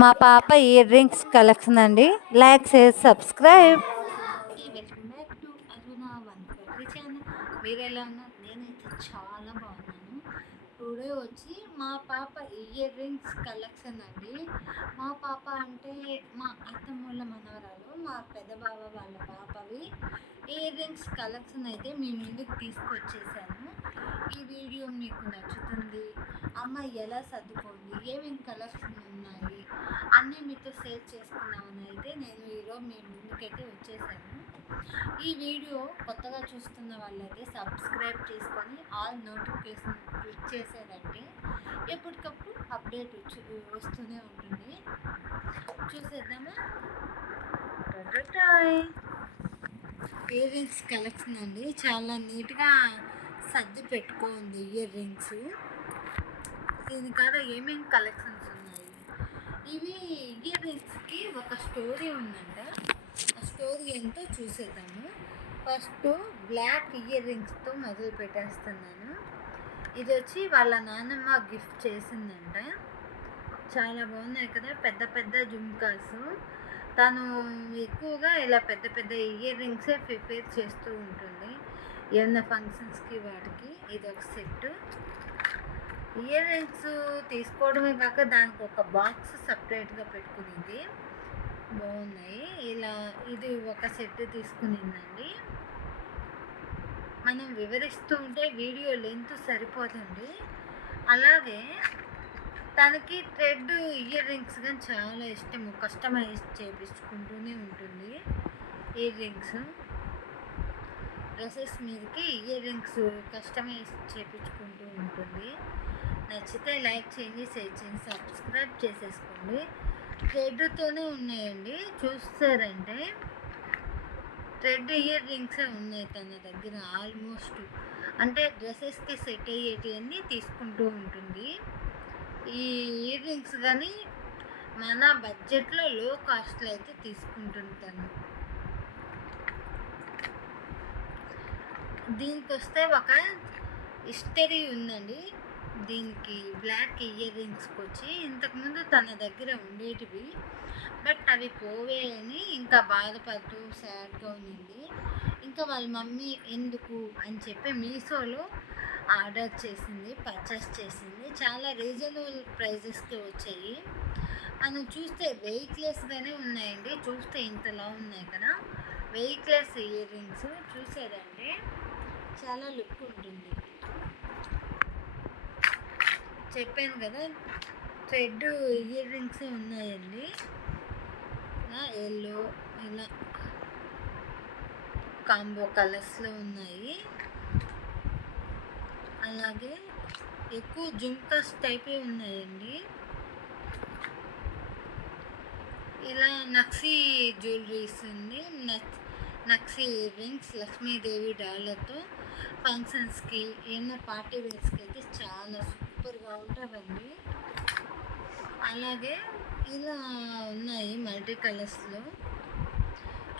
మా పాప ear rings collection అండి. Like share subscribe. Welcome back to Aruna one for channel. మీరు ఎలా ఉన్నారు? నేనైతే చాలా బాగున్నాను. టుడే వచ్చి మా పాప ఇయర్ రింగ్స్ కలెక్షన్ అండి. మా పాప అంటే మా అత్తమ్మల మనవరాలు, మా పెద్ద బావ వాళ్ళ పాపవి ఇయర్ రింగ్స్ కలెక్షన్ అయితే మీ ముందుకు తీసుకొచ్చేసాను. ఈ వీడియో మీకు నచ్చుతుంది. అమ్మ ఎలా సర్దుకోండి, ఏమేమి కలెక్షన్ ఉన్నాయి అన్నీ మీతో షేర్ చేసుకున్నామని అయితే నేను ఈరోజు మీ ముందుకైతే వచ్చేసాను. ఈ వీడియో కొత్తగా చూస్తున్న వాళ్ళైతే సబ్స్క్రైబ్ చేసుకొని ఆల్ నోటిఫికేషన్ క్లిక్ చేసేదంటే ఎప్పటికప్పుడు అప్డేట్ వస్తూనే ఉంటుంది. చూసేద్దామా? ఇయర్ రింగ్స్ కలెక్షన్ అండి. చాలా నీట్గా సర్ది పెట్టుకోండి ఇయర్ రింగ్స్. దీని కాడ ఏమేమి కలెక్షన్స్ ఉన్నాయి. ఇవి ఇయర్ రింగ్స్కి ఒక స్టోరీ ఉందంట. ఆ స్టోరీ ఏంటో చూసేద్దాము. ఫస్ట్ బ్లాక్ ఇయర్ రింగ్స్తో మొదలు పెట్టేస్తున్నాను. ఇది వచ్చి వాళ్ళ నాన్నమ్మ గిఫ్ట్ చేసిందంట. చాలా బాగున్నాయి కదా, పెద్ద పెద్ద జుమ్కాస్. తను ఎక్కువగా ఇలా పెద్ద పెద్ద ఇయర్ రింగ్సే ప్రిపేర్ చేస్తూ ఉంటుంది ఏమన్నా ఫంక్షన్స్కి వాటికి. ఇది ఒక సెట్. ఇయర్ రింగ్స్ తీసుకోవడమే కాక దానికి ఒక బాక్స్ సపరేట్గా పెట్టుకునేది. బాగున్నాయి. ఇలా ఇది ఒక సెట్ తీసుకునిందండి. మనం వివరిస్తూ ఉంటే వీడియో లెంత్ సరిపోతుంది. అలాగే తనకి థ్రెడ్ ఇయర్ రింగ్స్ కానీ చాలా ఇష్టము. కస్టమైజ్ చేయించుకుంటూనే ఉంటుంది ఇయర్ రింగ్స్. డ్రెస్సెస్ మీదకి ఇయర్ రింగ్స్ కస్టమైజ్ చేయించుకుంటూ ఉంటుంది. నచ్చితే లైక్ చేయండి, షేర్ చేయండి, సబ్స్క్రైబ్ చేసేసుకోండి. థ్రెడ్తోనే ఉన్నాయండి. చూస్తారంటే థ్రెడ్ ఇయర్ రింగ్సే ఉన్నాయి తన దగ్గర ఆల్మోస్ట్. అంటే డ్రెస్సెస్కి సెట్ అయ్యేటివన్నీ తీసుకుంటూ ఉంటుంది. ఈ ఇయర్ రింగ్స్ కానీ మన బడ్జెట్లో లో కాస్ట్లో అయితే తీసుకుంటుంటాను. దీనికి వస్తే ఒక హిస్టరీ ఉందండి. దీనికి బ్లాక్ ఇయర్ రింగ్స్కి వచ్చి ఇంతకుముందు తన దగ్గర ఉండేటివి, బట్ అవి పోవే అని ఇంకా బాధపడుతూ సాడ్గా ఉన్నింది. ఇంకా వాళ్ళ మమ్మీ ఎందుకు అని చెప్పి మీషోలో ఆర్డర్ చేసింది, పర్చేస్ చేసింది. చాలా రీజనబుల్ ప్రైజెస్కి వచ్చాయి. మనం చూస్తే వెయిట్లెస్గానే ఉన్నాయండి. చూస్తే ఇంతలా ఉన్నాయి కదా, వెయిట్లెస్ ఇయర్ రింగ్స్. చూసేదంటే చాలా లుక్ ఉంటుంది. చెప్పాను కదా, థ్రెడ్ ఇయర్ రింగ్సే ఉన్నాయండి. ఎల్లో ఇలా కాంబో కలర్స్లో ఉన్నాయి. అలాగే ఎక్కువ జుమ్కాస్ టైపే ఉన్నాయండి. ఇలా నక్సీ జ్యువెలరీస్ ఉంది. నక్సీ ఇయర్ రింగ్స్ లక్ష్మీదేవి డాలర్తో ఫంక్షన్స్కి ఏమైనా పార్టీ వేర్స్కి అయితే చాలా సూపర్గా ఉంటుందండి. అలాగే ఇలా ఉన్నాయి మల్టీ కలర్స్లో.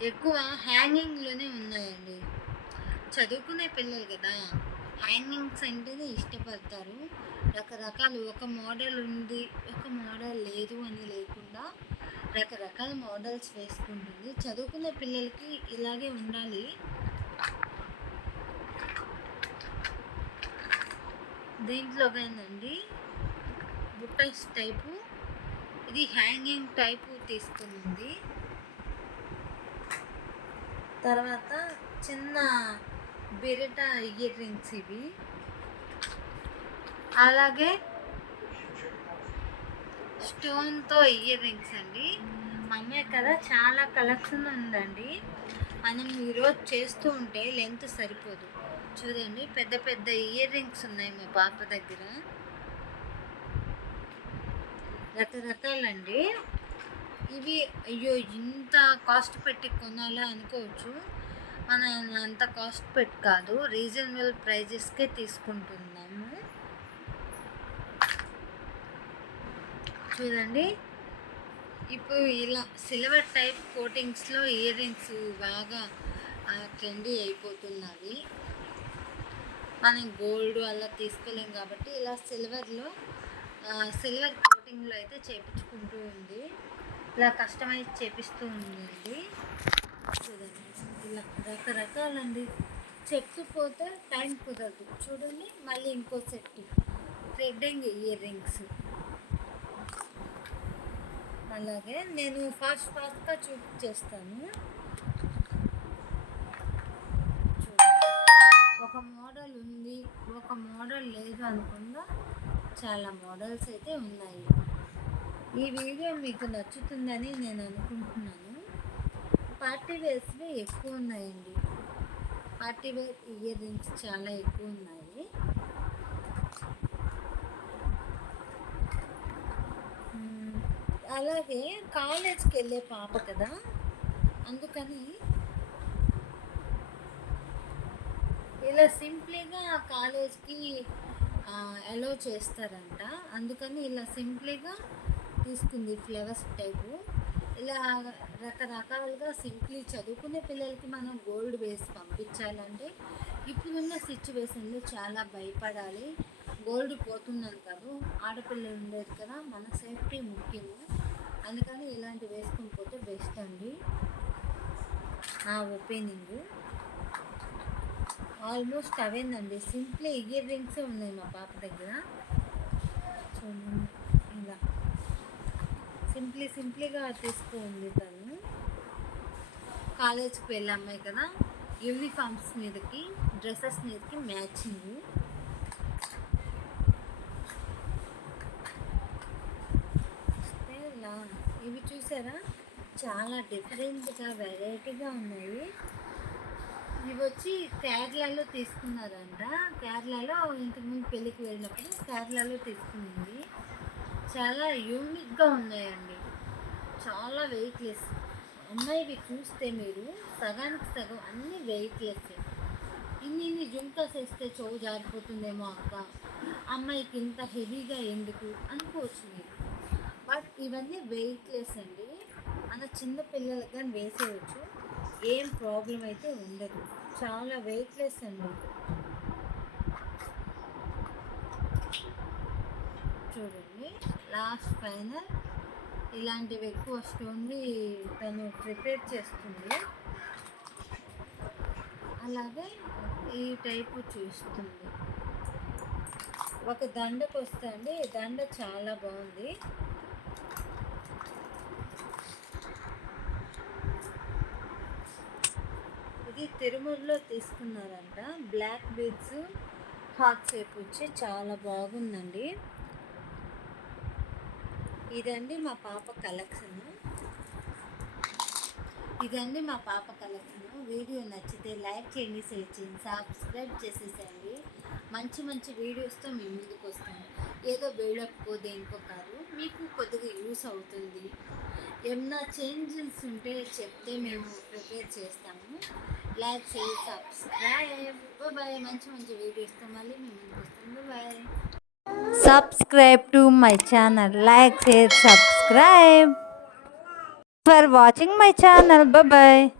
ఎక్కువ హ్యాంగింగ్లోనే ఉన్నాయండి. చదువుకునే పిల్లలు కదా, హ్యాంగింగ్స్ అంటేనే ఇష్టపడతారు. రకరకాలు, ఒక మోడల్ ఉంది ఒక మోడల్ లేదు అని లేకుండా రకరకాల మోడల్స్ వేసుకుంటుంది. చదువుకునే పిల్లలకి ఇలాగే ఉండాలి. దీంట్లోగానండి బుట్టస్ టైపు, ఇది హ్యాంగింగ్ టైపు తీసుకునింది. తర్వాత చిన్న బిరట ఇయర్ రింగ్స్ ఇవి. అలాగే స్టోన్తో ఇయర్ రింగ్స్ అండి. మమ్మీ కదా, చాలా కలెక్షన్ ఉందండి. మనం ఈరోజు చేస్తూ ఉంటే లెంత్ సరిపోదు. చూడండి, పెద్ద పెద్ద ఇయర్ రింగ్స్ ఉన్నాయి మా పాప దగ్గర. రకరకాలండి. ఇవి అయ్యో ఇంత కాస్ట్ పెట్టి కొనాలా అనుకోవచ్చు. మనం అంత కాస్ట్ పెట్టి కాదు, రీజనబుల్ ప్రైజెస్కే తీసుకుంటున్నాము. చూడండి, ఇప్పుడు ఇలా సిల్వర్ టైప్ కోటింగ్స్లో ఇయర్ రింగ్స్ బాగా ట్రెండీ అయిపోతున్నవి. మనం గోల్డ్ అలా తీసుకోలేం కాబట్టి ఇలా సిల్వర్ కోటింగ్ స్టార్టింగ్లో అయితే చేపించుకుంటూ ఉంది, ఇలా కస్టమైజ్ చేపిస్తూ ఉందండి. చూడండి ఇలా రకరకాలండి, చెప్పుపోతే టైం కుదరదు. చూడండి మళ్ళీ ఇంకో సెట్ థ్రెడ్డింగ్ ఇయర్ రింగ్స్. అలాగే నేను ఫాస్ట్గా చూపించేస్తాను. చూడండి ఒక మోడల్ ఉంది, ఒక మోడల్ లేదు అనకుండా చాలా మోడల్స్ అయితే ఉన్నాయి. ఈ వీడియో మీకు నచ్చుతుందని నేను అనుకుంటున్నాను. పార్టీ వేర్స్వి ఎక్కువ ఉన్నాయండి, పార్టీ వేర్ ఇయర్ రింగ్స్ చాలా ఎక్కువ ఉన్నాయి. అలాగే కాలేజ్కి వెళ్ళే పాప కదా, అందుకని ఇలా సింప్లీగా కాలేజ్కి అలో చేస్తారంట. అందుకని ఇలా సింప్లీగా తీసుకుంది ఫ్లవర్స్ టైపు. ఇలా రకరకాలుగా సింప్లీ చదువుకునే పిల్లలకి మనం గోల్డ్ వేసి పంపించాలంటే ఇప్పుడున్న సిచ్యువేషన్లో చాలా భయపడాలి. గోల్డ్ పోతుందని కాదు, ఆడపిల్లలు ఉండేది కదా, మన సేఫ్టీ ముఖ్యము. అందుకని ఇలాంటి వేసుకొని పోతే బెస్ట్ అండి నా ఒపీనియన్. ఆల్మోస్ట్ అవేనండి, సింప్లీ ఇయర్ రింగ్సే ఉన్నాయి మా పాప దగ్గర. చూడండి ఇలా సింప్లీగా తీసుకుంది తను. కాలేజ్కి వెళ్ళే అమ్మాయి కదా, యూనిఫామ్స్ మీదకి డ్రెస్సెస్ మీదకి మ్యాచింగ్. ఇలా ఇవి చూసారా, చాలా డిఫరెంట్గా వెరైటీగా ఉన్నాయి. ఇవి వచ్చి కేరళలో తీసుకున్నారంట. కేరళలో ఇంతకుముందు పెళ్ళికి వెళ్ళినప్పుడు కేరళలో తీసుకునింది. చాలా యూనిక్గా ఉన్నాయండి, చాలా వెయిట్లెస్. అమ్మాయివి చూస్తే మీరు సగానికి సగం అన్నీ వెయిట్లెస్. ఇన్ని జుంకాస్ వేస్తే చెవు జారిపోతుందేమో అక్క, అమ్మాయికి ఇంత హెవీగా ఎందుకు అనుకోవచ్చు మీరు. బట్ ఇవన్నీ వెయిట్లెస్ అండి, మన చిన్న పిల్లలకు కానీ వేసేయచ్చు, ఏం ప్రాబ్లం అయితే ఉండదు. చాలా వెయిట్లెస్ అండి. చూడండి లాస్ట్ ఫైనల్ ఇలాంటివి ఎక్కువ స్టోన్వి తను ప్రిపేర్ చేస్తుంది. అలాగే ఈ టైపు చూస్తుంది. ఒక దండకు వస్తుంది, దండ చాలా బాగుంది. ఇది తిరుమలలో తీసుకున్నారంట. బ్లాక్ బీడ్స్ హార్ట్ షేప్ వచ్చి చాలా బాగుందండి. ఇదండి మా పాప కలెక్షన్. వీడియో నచ్చితే లైక్ చేయండి, షేర్ చేయండి, సబ్స్క్రైబ్ చేసేసేయండి. మంచి వీడియోస్తో మీ ముందుకు వస్తాను. ఏదో బిల్డప్కో దేనికో కాదు, మీకు కొద్దిగా యూస్ అవుతుంది. ఏమన్నా చేంజెస్ ఉంటే చెప్తే మేము ప్రిపేర్ చేస్తాము. లైక్ చేసి సబ్స్క్రైబ్. బాయ్. మంచి వీడియోస్తో మళ్ళీ మీ ముందుకు వస్తాను. Bye. Subscribe to my channel. Like, share, subscribe. For watching my channel. Bye bye.